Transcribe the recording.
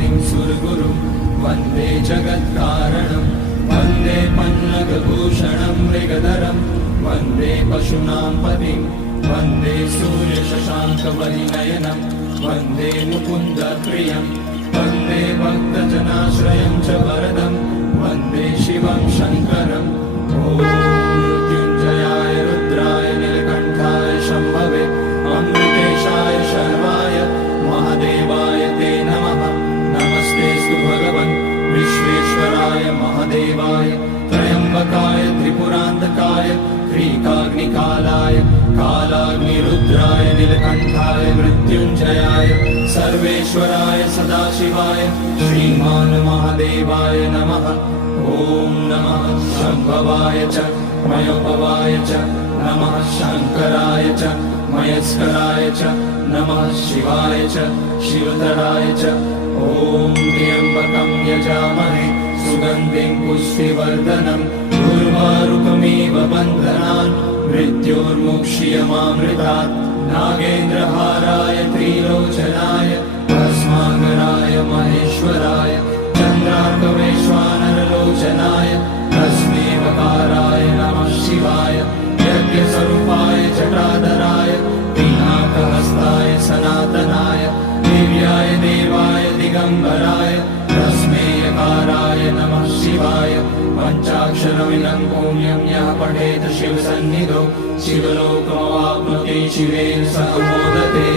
पतिं सुरगुरुं वन्दे जगत्कारणं वन्दे पन्नगभूषणं मृगधरं वन्दे पशूनां पतिं वन्दे सूर्यशशाङ्कवरिनयनं वन्दे मुकुन्दप्रियं वन्दे भक्तजनाश्रयं च वरदं वन्दे शिवं शङ्करम् ॐ मृत्युञ्जयाय रुद्राय नीलकण्ठाय शम्भवे अमृतेशाय शर्वाय महादेवाय ते नमः। नमस्तेऽस्तु भगवन् विश्वेश्वराय महादेवाय त्र्यम्बकाय त्रिपुरान्तकाय त्रिकाग्निकालाय कालाग्निरुद्राय नीलकण्ठाय मृत्युञ्जयाय सर्वेश्वराय सदाशिवाय श्रीमान् महादेवाय नमः। ॐ नमः शम्भवाय च मयोभवाय च नमः शङ्कराय च मयस्कराय च नमः शिवाय च शिवतराय च ॐ त्र्यम्बकं यजामहे सुगन्धिं पुष्टिवर्धनम् उर्वारुकमिव बन्धनान् मृत्योर्मुक्ष्यमामृतात् नागेन्द्रहाराय त्रिलोचनाय भस्माकराय महेश्वराय चन्द्रार्कवैश्वानरलोचनाय तस्मैवकाराय नमः शिवाय यज्ञस्वरूपाय जटाधराय पिनाकहस्ताय सनातनाय दिव्याय देवाय दिगम्बराय तस्मैयकाराय नमः शिवाय पञ्चाक्षरमिदं पुण्यं यः पठेत् शिवसन्निधौ शिवलोकमवाप्नोति शिवेन सह मोदते।